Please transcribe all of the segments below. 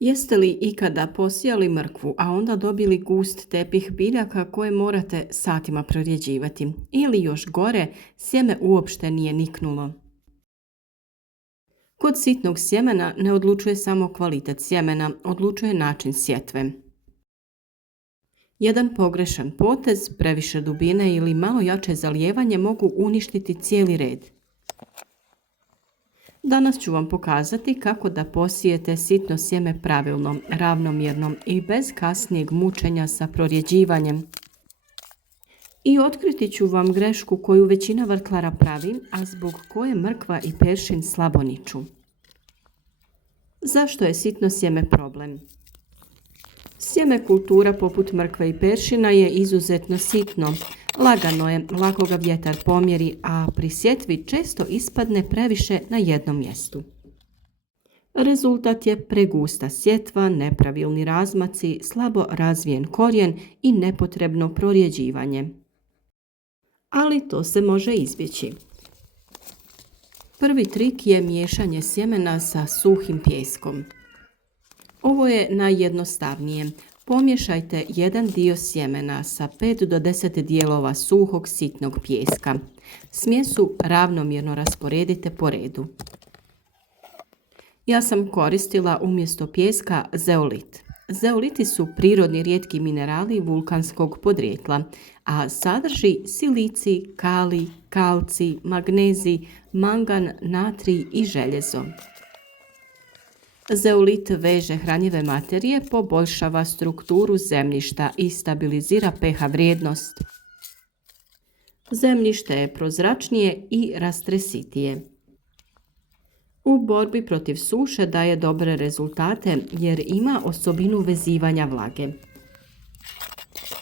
Jeste li ikada posijali mrkvu, a onda dobili gust tepih biljaka koje morate satima prorjeđivati? Ili još gore, sjeme uopšte nije niknulo? Kod sitnog sjemena ne odlučuje samo kvalitet sjemena, odlučuje način sjetve. Jedan pogrešan potez, previše dubine ili malo jače zalijevanje mogu uništiti cijeli red. Danas ću vam pokazati kako da posijete sitno sjeme pravilno, ravnomjerno i bez kasnijeg mučenja sa prorjeđivanjem. I otkriti ću vam grešku koju većina vrtlara pravi, a zbog koje mrkva i peršin slabo niču. Zašto je sitno sjeme problem? Sjeme kultura poput mrkve i peršina je izuzetno sitno. Lagano je, lako ga vjetar pomjeri, a pri sjetvi često ispadne previše na jednom mjestu. Rezultat je pregusta sjetva, nepravilni razmaci, slabo razvijen korijen i nepotrebno prorjeđivanje. Ali to se može izbjeći. Prvi trik je miješanje sjemena sa suhim pijeskom. Ovo je najjednostavnije. Pomiješajte jedan dio sjemena sa 5 do 10 dijelova suhog sitnog pijeska. Smjesu ravnomjerno rasporedite po redu. Ja sam koristila umjesto pijeska zeolit. Zeoliti su prirodni rijetki minerali vulkanskog podrijetla, a sadrži silicij, kalij, kalcij, magnezij, mangan, natrij i željezo. Zeolit veže hranjive materije, poboljšava strukturu zemljišta i stabilizira pH vrijednost. Zemljište je prozračnije i rastresitije. U borbi protiv suše daje dobre rezultate jer ima osobinu vezivanja vlage.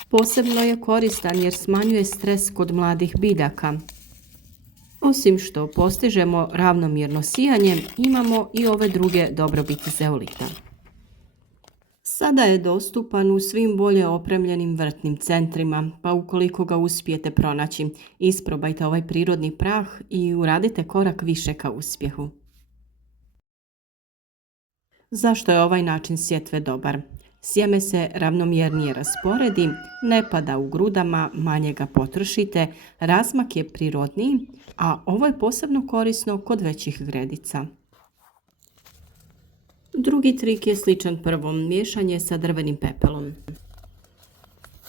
Posebno je koristan jer smanjuje stres kod mladih biljaka. Osim što postižemo ravnomjerno sijanje, imamo i ove druge dobrobiti zeolita. Sada je dostupan u svim bolje opremljenim vrtnim centrima, pa ukoliko ga uspijete pronaći, isprobajte ovaj prirodni prah i uradite korak više ka uspjehu. Zašto je ovaj način sjetve dobar? Sjeme se ravnomjernije rasporedi, ne pada u grudama, manje ga potrošite, razmak je prirodniji, a ovo je posebno korisno kod većih gredica. Drugi trik je sličan prvom, miješanje sa drvenim pepelom.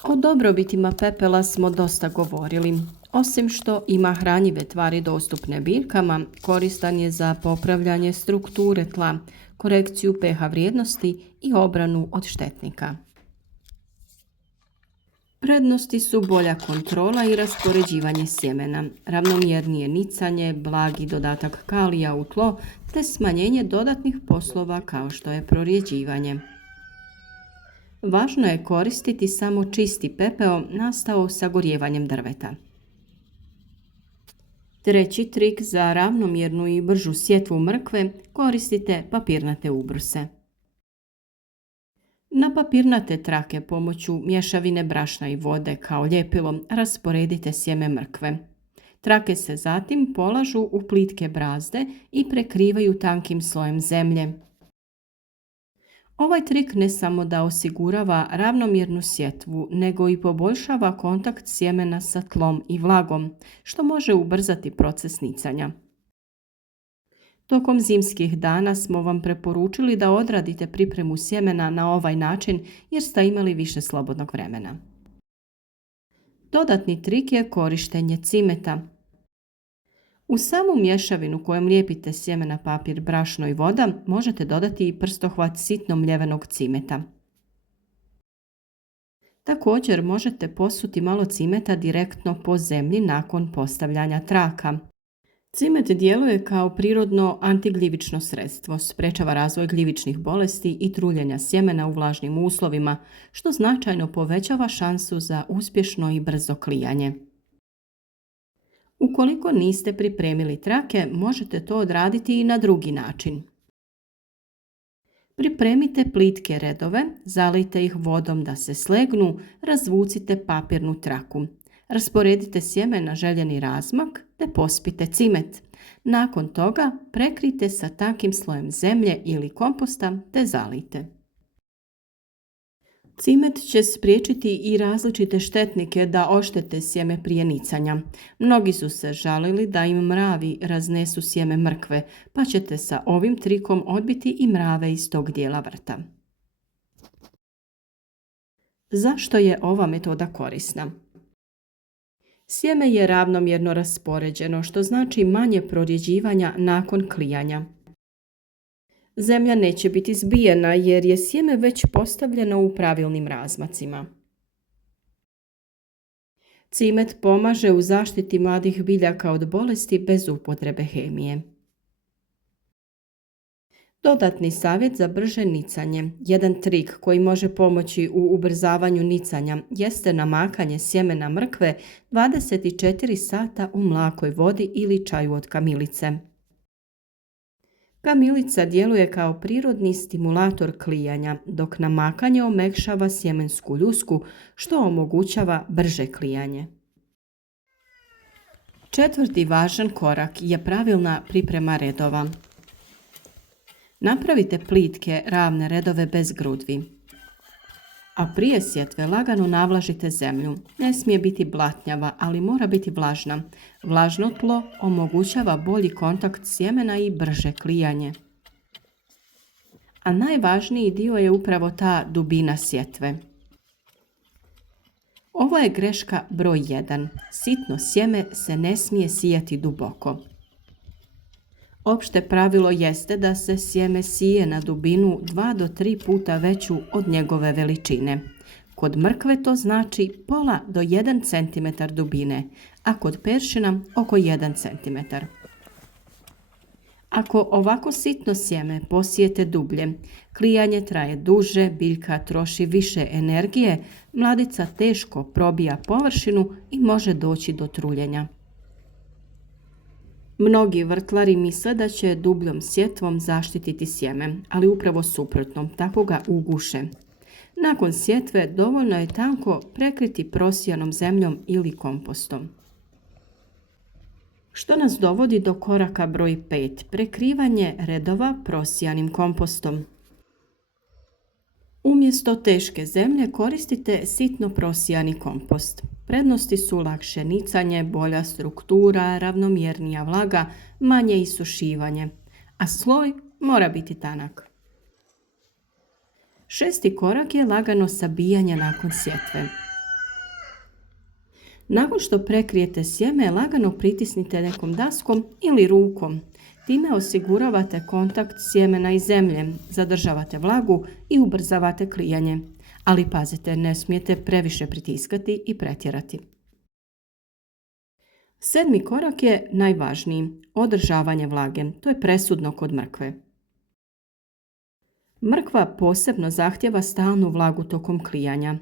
O dobrobitima pepela smo dosta govorili. Osim što ima hranjive tvari dostupne biljkama, koristan je za popravljanje strukture tla, korekciju pH vrijednosti i obranu od štetnika. Prednosti su bolja kontrola i raspoređivanje sjemena, ravnomjernije nicanje, blagi dodatak kalija u tlo te smanjenje dodatnih poslova kao što je prorjeđivanje. Važno je koristiti samo čisti pepeo nastao sagorjevanjem drveta. Treći trik za ravnomjernu i bržu sjetvu mrkve koristite papirnate ubruse. Na papirnate trake pomoću mješavine brašna i vode kao ljepilom rasporedite sjeme mrkve. Trake se zatim polažu u plitke brazde i prekrivaju tankim slojem zemlje. Ovaj trik ne samo da osigurava ravnomjernu sjetvu, nego i poboljšava kontakt sjemena sa tlom i vlagom, što može ubrzati proces nicanja. Tokom zimskih dana smo vam preporučili da odradite pripremu sjemena na ovaj način jer ste imali više slobodnog vremena. Dodatni trik je korištenje cimeta. U samu mješavinu kojom lijepite sjeme na papir, brašno i voda možete dodati i prstohvat sitno mljevenog cimeta. Također možete posuti malo cimeta direktno po zemlji nakon postavljanja traka. Cimet djeluje kao prirodno antigljivično sredstvo, sprečava razvoj gljivičnih bolesti i truljenja sjemena u vlažnim uslovima, što značajno povećava šansu za uspješno i brzo klijanje. Ukoliko niste pripremili trake, možete to odraditi i na drugi način. Pripremite plitke redove, zalijte ih vodom da se slegnu, razvucite papirnu traku. Rasporedite sjeme na željeni razmak te pospite cimet. Nakon toga prekrijte sa tankim slojem zemlje ili komposta te zalijte. Cimet će spriječiti i različite štetnike da oštete sjeme prije nicanja. Mnogi su se žalili da im mravi raznesu sjeme mrkve, pa ćete sa ovim trikom odbiti i mrave iz tog dijela vrta. Zašto je ova metoda korisna? Sjeme je ravnomjerno raspoređeno, što znači manje prorjeđivanja nakon klijanja. Zemlja neće biti zbijena jer je sjeme već postavljeno u pravilnim razmacima. Cimet pomaže u zaštiti mladih biljaka od bolesti bez upotrebe hemije. Dodatni savjet za brže nicanje. Jedan trik koji može pomoći u ubrzavanju nicanja jeste namakanje sjemena mrkve 24 sata u mlakoj vodi ili čaju od kamilice. Kamilica djeluje kao prirodni stimulator klijanja, dok namakanje omekšava sjemensku ljusku, što omogućava brže klijanje. Četvrti važan korak je pravilna priprema redova. Napravite plitke, ravne redove bez grudvi. A prije sjetve lagano navlažite zemlju. Ne smije biti blatnjava, ali mora biti vlažna. Vlažno tlo omogućava bolji kontakt sjemena i brže klijanje. A najvažniji dio je upravo ta dubina sjetve. Ovo je greška broj 1. Sitno sjeme se ne smije sijati duboko. Opšte pravilo jeste da se sjeme sije na dubinu 2 do 3 puta veću od njegove veličine. Kod mrkve to znači pola do 1 cm dubine, a kod peršina oko 1 cm. Ako ovako sitno sjeme posijete dublje, klijanje traje duže, biljka troši više energije, mladica teško probija površinu i može doći do truljenja. Mnogi vrtlari misle da će dubljom sjetvom zaštititi sjeme, ali upravo suprotno, tako ga uguše. Nakon sjetve dovoljno je tanko prekriti prosijanom zemljom ili kompostom. Što nas dovodi do koraka broj 5, prekrivanje redova prosijanim kompostom. Umjesto teške zemlje koristite sitno prosijani kompost. Prednosti su lakše nicanje, bolja struktura, ravnomjernija vlaga, manje isušivanje, a sloj mora biti tanak. 6. korak je lagano sabijanje nakon sjetve. Nakon što prekrijete sjeme, lagano pritisnite nekom daskom ili rukom. Time osiguravate kontakt sjemena i zemlje, zadržavate vlagu i ubrzavate klijanje. Ali pazite, ne smijete previše pritiskati i pretjerati. 7. korak je najvažniji, održavanje vlage. To je presudno kod mrkve. Mrkva posebno zahtjeva stalnu vlagu tokom klijanja.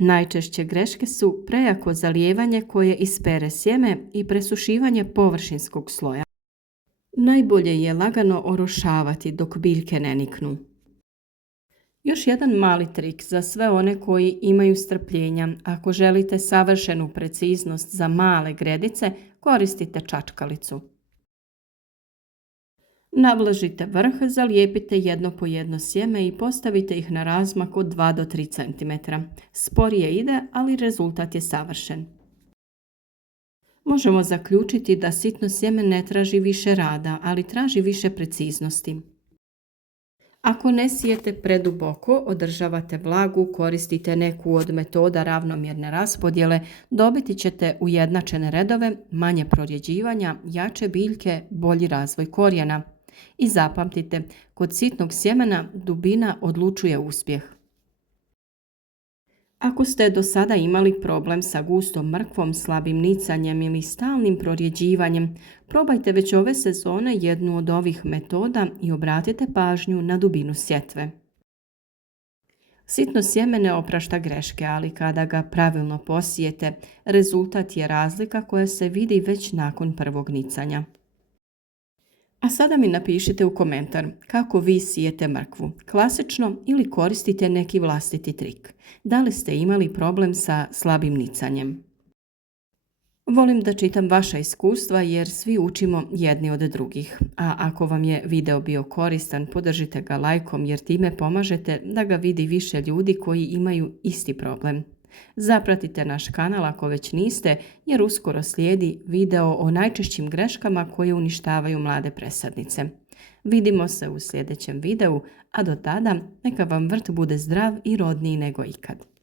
Najčešće greške su prejako zalijevanje koje ispere sjeme i presušivanje površinskog sloja. Najbolje je lagano orošavati dok biljke ne niknu. Još jedan mali trik za sve one koji imaju strpljenja. Ako želite savršenu preciznost za male gredice, koristite čačkalicu. Navlažite vrh, zalijepite jedno po jedno sjeme i postavite ih na razmak od 2 do 3 cm. Sporije ide, ali rezultat je savršen. Možemo zaključiti da sitno sjeme ne traži više rada, ali traži više preciznosti. Ako ne sijete preduboko, održavate vlagu, koristite neku od metoda ravnomjerne raspodjele, dobiti ćete ujednačene redove, manje prorjeđivanja, jače biljke, bolji razvoj korijena. I zapamtite, kod sitnog sjemena dubina odlučuje uspjeh. Ako ste do sada imali problem sa gustom mrkvom, slabim nicanjem ili stalnim prorjeđivanjem, probajte već ove sezone jednu od ovih metoda i obratite pažnju na dubinu sjetve. Sitno sjeme ne oprašta greške, ali kada ga pravilno posijete, rezultat je razlika koja se vidi već nakon prvog nicanja. A sada mi napišite u komentar kako vi sijete mrkvu, klasično ili koristite neki vlastiti trik. Da li ste imali problem sa slabim nicanjem? Volim da čitam vaša iskustva jer svi učimo jedni od drugih. A ako vam je video bio koristan, podržite ga lajkom jer time pomažete da ga vidi više ljudi koji imaju isti problem. Zapratite naš kanal ako već niste jer uskoro slijedi video o najčešćim greškama koje uništavaju mlade presadnice. Vidimo se u sljedećem videu, a do tada neka vam vrt bude zdrav i rodniji nego ikad.